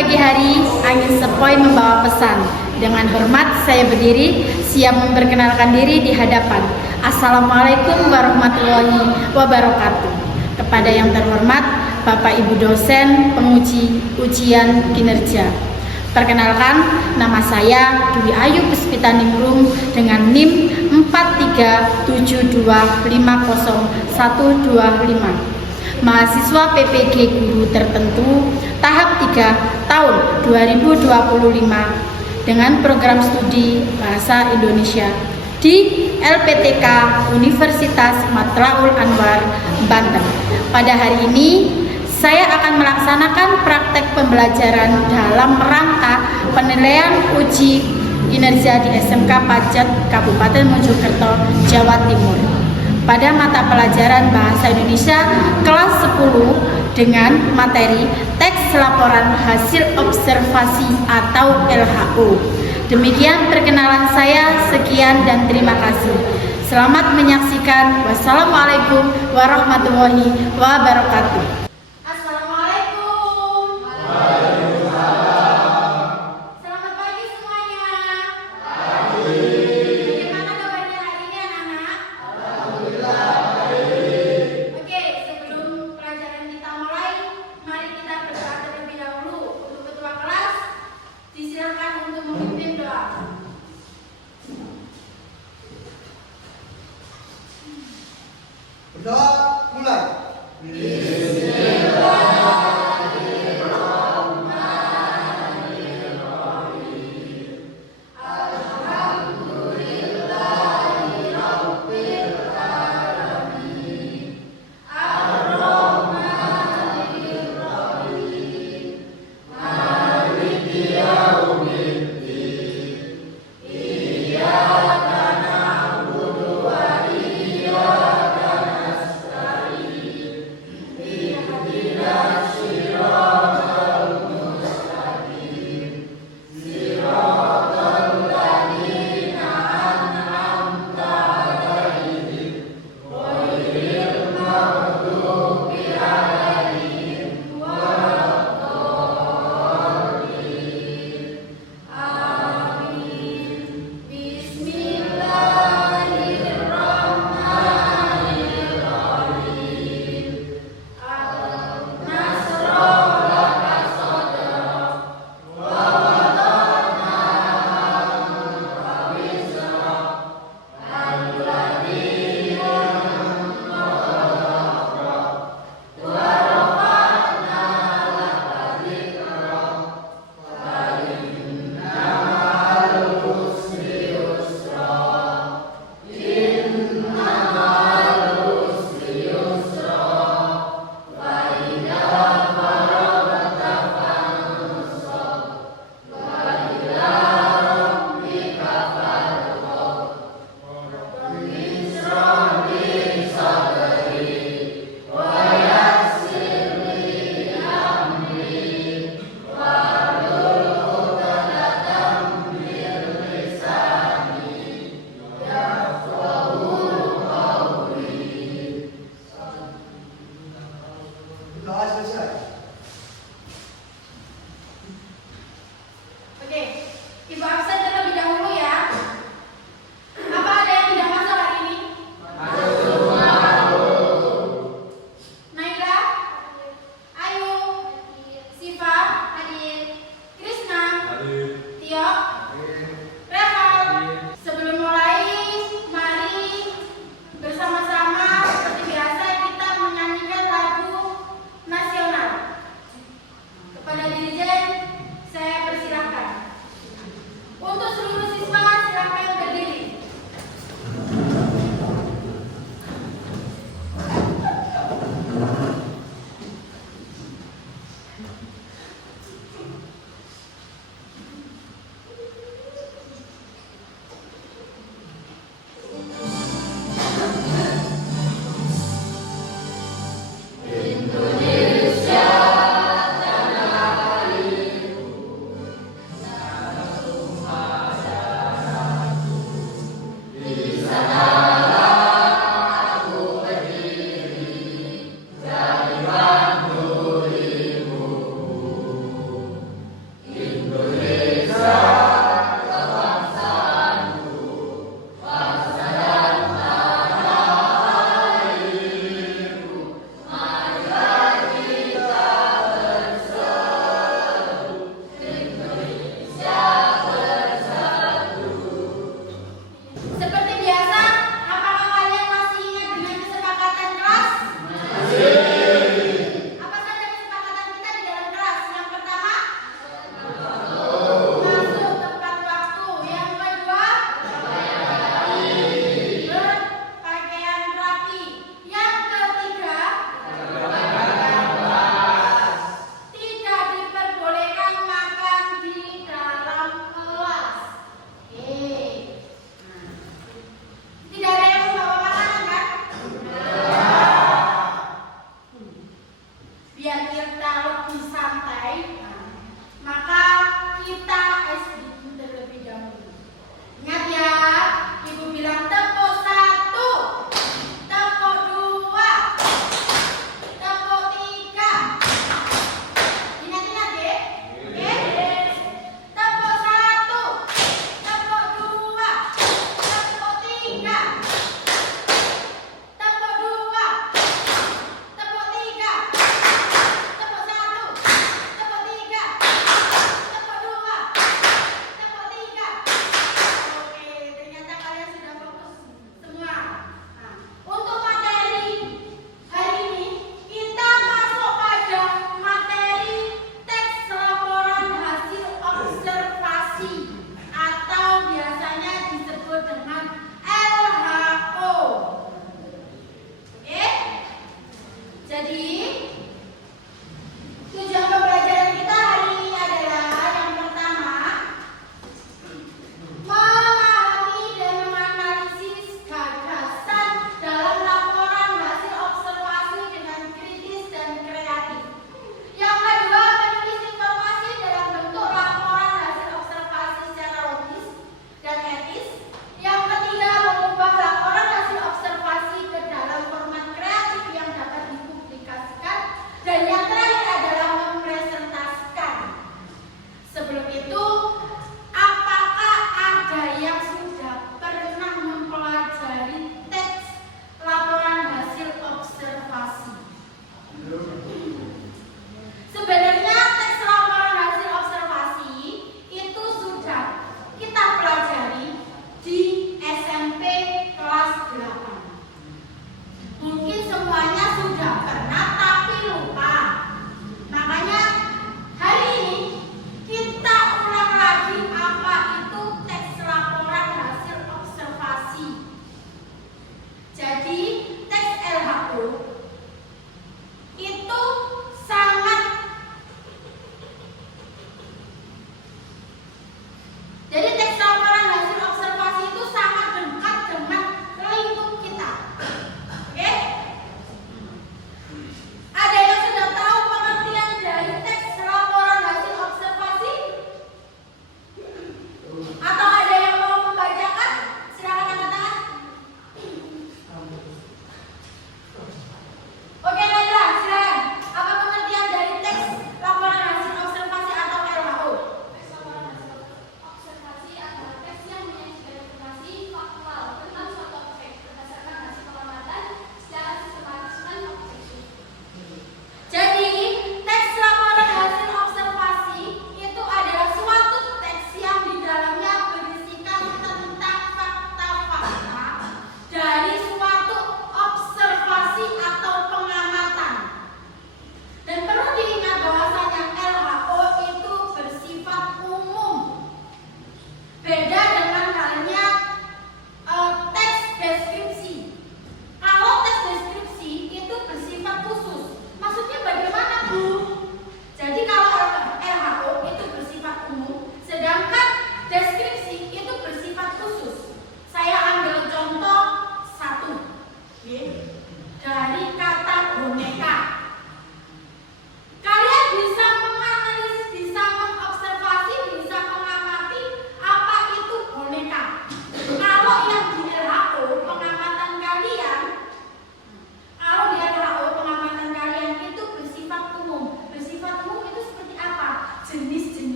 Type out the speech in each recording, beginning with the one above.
pagi hari, angin sepoi membawa pesan. Dengan hormat saya berdiri, siap memperkenalkan diri di hadapan. Assalamualaikum warahmatullahi wabarakatuh. Kepada yang terhormat Bapak Ibu dosen, penguji ujian kinerja. Perkenalkan, nama saya Dwi Ayu Puspitaningrum dengan NIM 437250125. Mahasiswa PPG Guru Tertentu tahap 3 tahun 2025 dengan program studi Bahasa Indonesia di LPTK Universitas Matla'ul Anwar, Banten. Pada hari ini saya akan melaksanakan praktek pembelajaran dalam rangka penilaian uji kinerja di SMK Pacet Kabupaten Mojokerto, Jawa Timur. Pada mata pelajaran Bahasa Indonesia kelas 10 dengan materi teks laporan hasil observasi atau LHO. Demikian perkenalan saya, sekian dan terima kasih. Selamat menyaksikan. Wassalamualaikum warahmatullahi wabarakatuh. Berdoa mulai.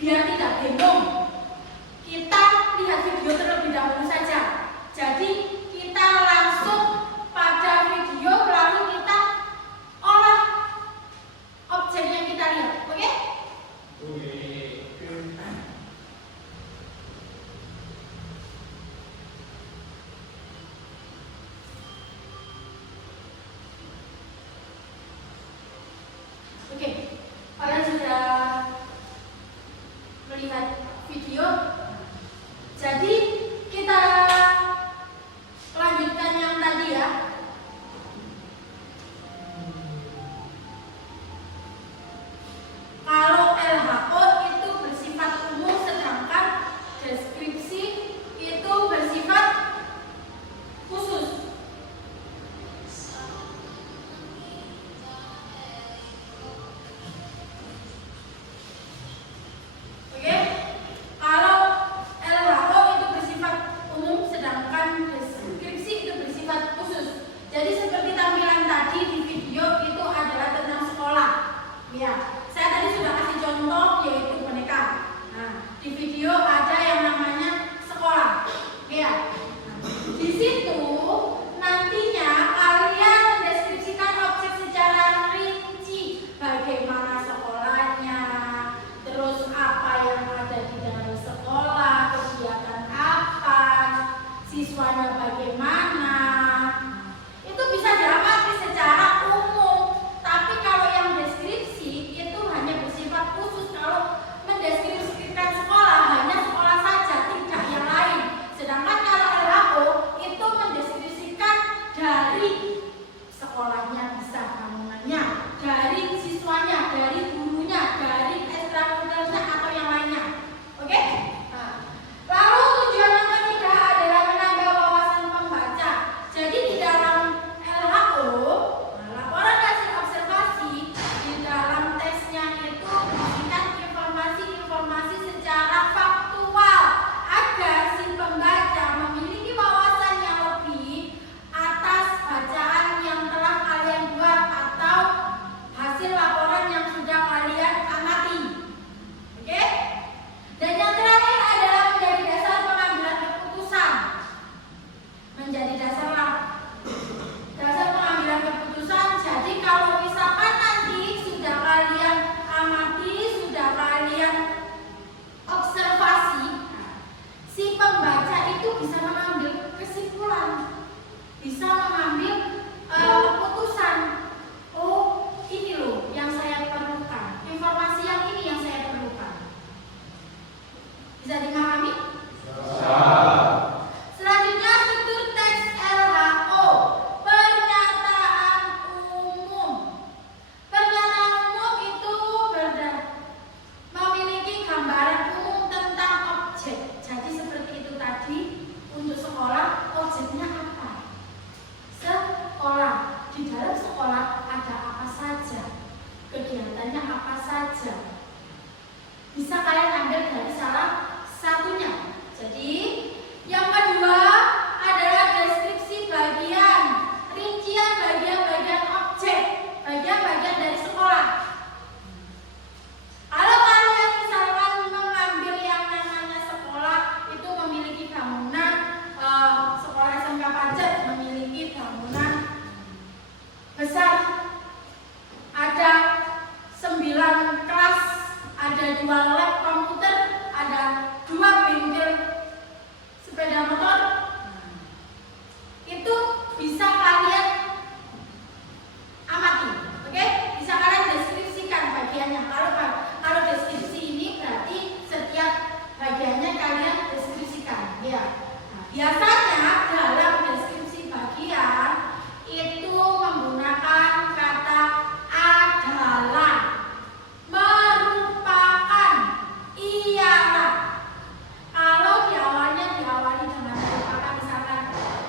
Biar tidak bingung, kita lihat video terlebih dahulu saja. Jadi kita langsung pada video lalu kita olah objek yang kita lihat, oke? Oke, kalian sudah melihat video. Jadi kita lanjutkan yang tadi ya. Kalau LHO itu bersifat umum, sedangkan deskripsi itu bersifat khusus. Oke? Kalau LHO itu bersifat umum, sedangkan deskripsi itu bersifat khusus. Jadi seperti tampilan tadi di video itu adalah tentang sekolah. Ya, saya tadi sudah kasih contoh yaitu boneka. Nah, di video ada yang namanya sekolah. Ya. Di situ nantinya kalian mendeskripsikan objek secara rinci, bagaimana sekolahnya, terus apa yang ada di dalam sekolah, kegiatan apa, siswanya bagaimana. Itu bisa diamati secara umum. Tapi kalau yang deskripsi itu hanya bersifat khusus. Kalau mendeskripsikan sekolah hanya sekolah saja, tidak yang lain. Sedangkan kalau LHO itu mendeskripsikan dari sekolahnya, bisa bangunannya, dari siswanya, dari gurunya, dari ekstrakurikulernya atau yang lainnya. Oke? Nah, lalu tujuan yang ketiga adalah menambah wawasan pembaca. Jadi di dalam LHO, laporan hasil observasi, di dalam tesnya itu memberikan informasi-informasi secara faktual agar si pembaca memiliki wawasan yang lebih atas bacaan yang telah kalian buat atau hasil laporan yang sudah kalian amati. Oke? Dan yang terakhir adalah menjadi dasar pengambilan keputusan. Menjadi dasar pengambilan keputusan. Jadi kalau misalkan nanti sudah kalian amati, sudah kalian observasi, si pembaca itu bisa mengambil kesimpulan, bisa mengambil keputusan. Oh, ini loh yang saya perlukan, informasi yang ini yang saya perlukan. Bisa dimahami? Selanjutnya struktur teks LHO, pernyataan umum. Pernyataan umum itu memiliki gambaran umum tentang objek. Jadi seperti itu tadi, untuk sekolah objeknya apa? Sekolah. Di dalam sekolah ada apa saja? Kegiatannya apa saja? Bisa kalian ambil dari salah satunya. Jadi yang kedua adalah deskripsi bagian, rincian bagian-bagian objek, bagian-bagian dari sekolah. Kalau kalian misalkan mengambil yang namanya sekolah itu memiliki bangunan, sekolah SMK Pajak memiliki bangunan besar, ada 9 kelas, ada 2 lab komputer, ada 2 bengkel sepeda motor. Itu bisa kalian amati, oke? Bisa kalian deskripsikan bagiannya. Kalau deskripsi ini berarti setiap bagiannya kalian deskripsikan, ya. Nah, biasanya dalam deskripsi bagian itu menggunakan kata adalah, merupakan, ialah. Kalau diawali dengan merupakan, misalkan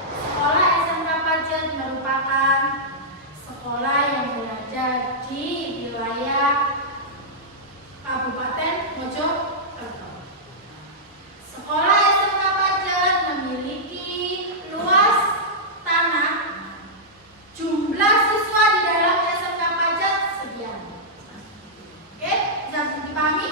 sekolah SMK Pajak merupakan sekolah yang berada di wilayah Kabupaten Mojokerto. Sekolah SMK Pajak memiliki luas tanah, jumlah siswa di dalam SMK Pajak sekian. Oke, bisa dipahami?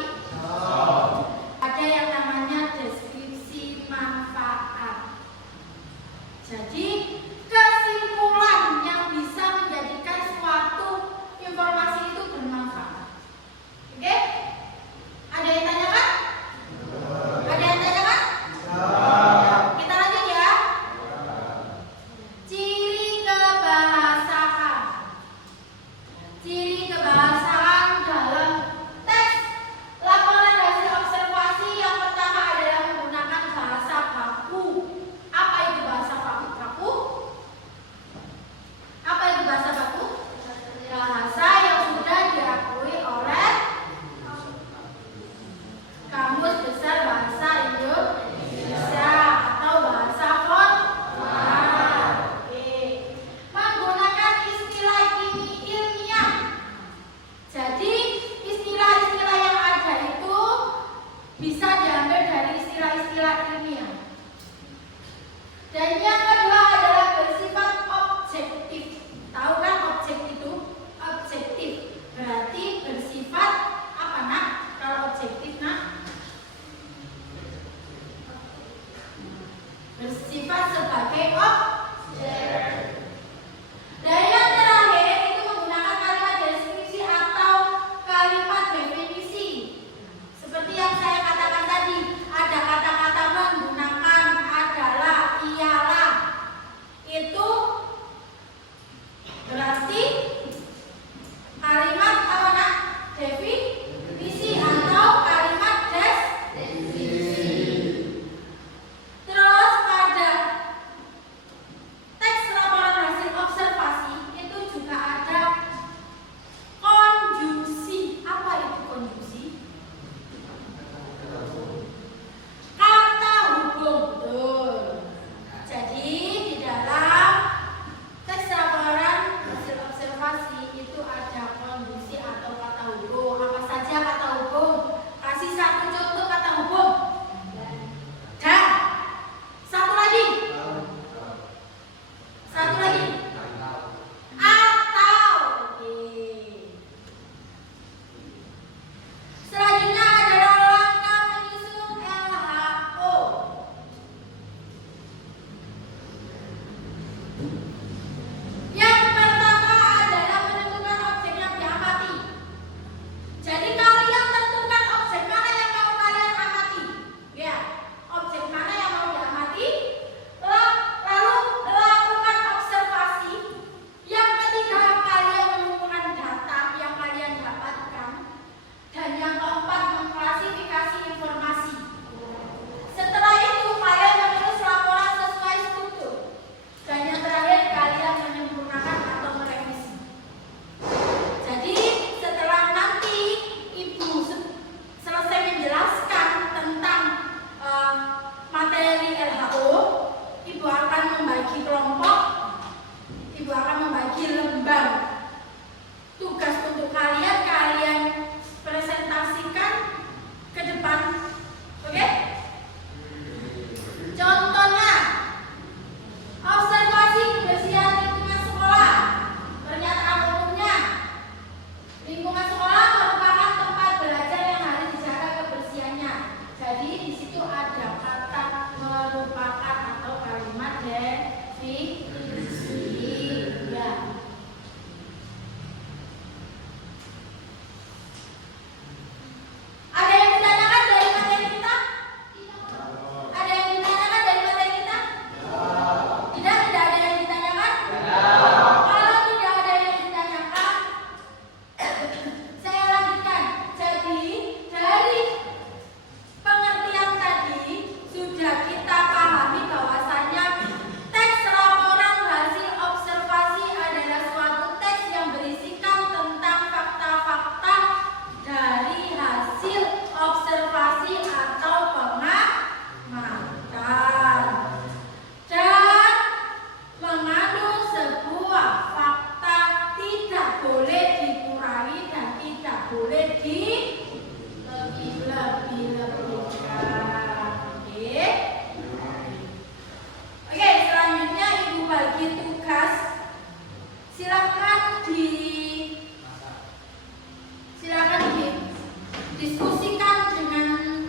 Diskusikan dengan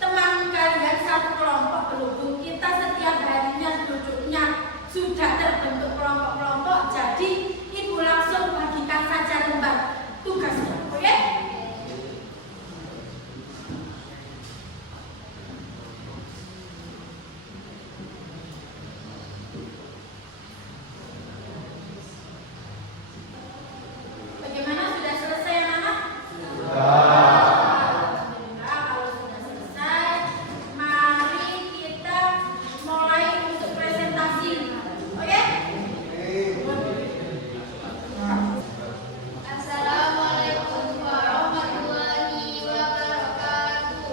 teman kalian satu kelompok. Berhubung kita setiap harinya duduknya sudah terbentuk kelompok-kelompok, jadi ibu langsung bagikan saja lembar tugasnya, oke? Bagaimana, sudah selesai anak-anak? Alhamdulillah, kalau sudah selesai, mari kita mulai untuk presentasi, oke? Assalamualaikum warahmatullahi wabarakatuh.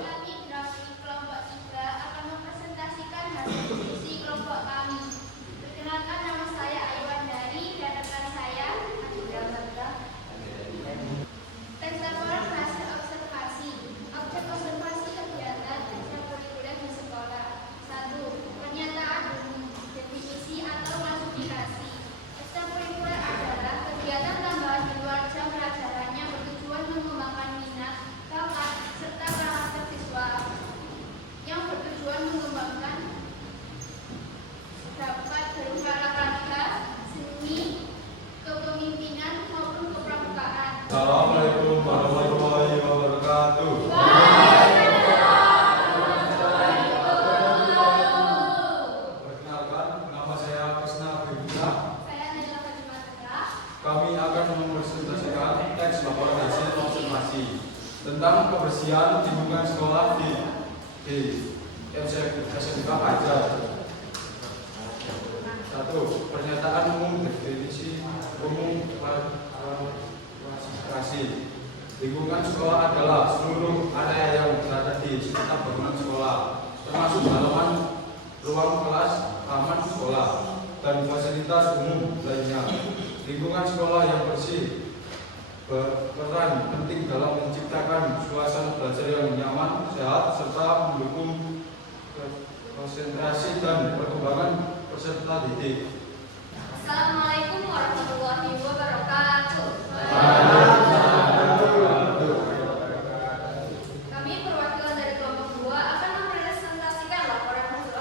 Kami dari kelompok 3 akan mempresentasikan hasil diskusi kelompok kami. Perkenalkan, nama saya Aiwandari dan rekan saya Adira Marta. Teks laporan hasil observasi. Objek observasi kegiatan ekstrakurikuler di sekolah. 1. Pernyataan umum. Definisi atau klasifikasi. Ekstrakurikuler adalah kegiatan tambahan di luar jam pelajaran yang bertujuan mengembangkan minat, bakat, serta karakter siswa. Yang bertujuan mengembangkan dapat berupa olahraga, seni, kepemimpinan maupun kepramukaan. Assalamualaikum warahmatullahi wabarakatuh. Perkenalkan, nama saya Krisna Bimuna. Saya Najla Fatimah. Kami akan mempresentasikan teks laporan hasil observasi tentang kebersihan lingkungan sekolah di SMK Ajar. 1. Pernyataan umum. Definisi umum klasifikasi. Lingkungan sekolah adalah seluruh area yang berada di sekitar bangunan sekolah, termasuk halaman, ruang kelas, taman sekolah, dan fasilitas umum lainnya. Lingkungan sekolah yang bersih berperan penting dalam menciptakan suasana belajar yang nyaman, sehat, serta mendukung konsentrasi dan perkembangan peserta didik. Assalamualaikum warahmatullahi wabarakatuh. Kami perwakilan dari kelompok 2 akan mempresentasikan laporan hasil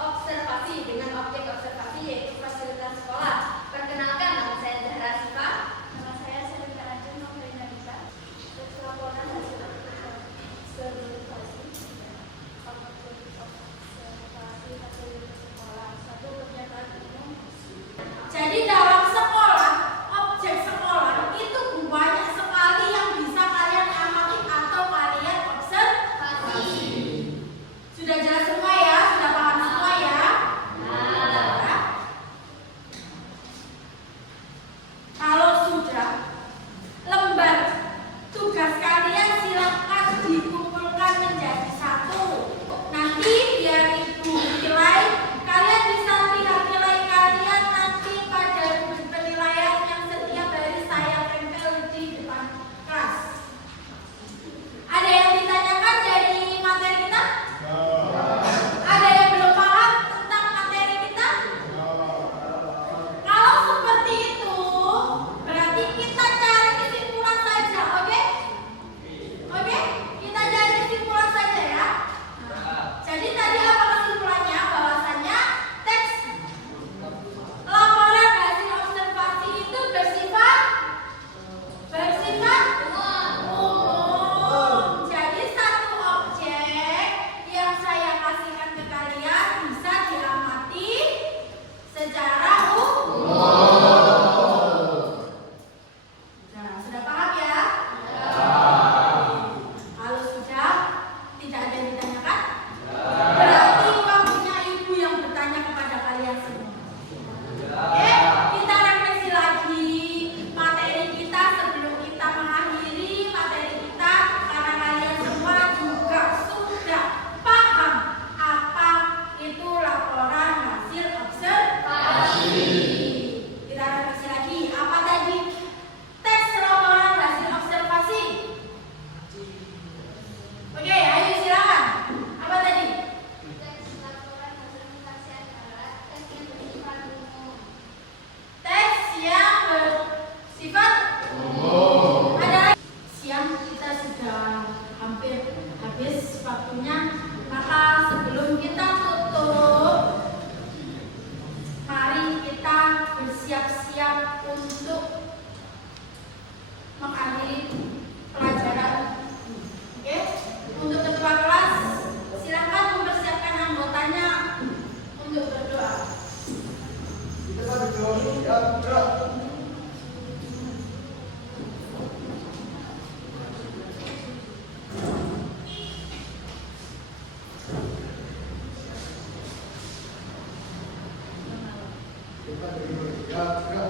observasi dengan objek observasi yaitu fasilitas sekolah. Perkenalkan, nama saya Zahra Sifa. Nama saya Selika Rajin Novelina Bisa. Laporan hasil observasi fasilitas sekolah. 1. Pernyataan umum. Gerak.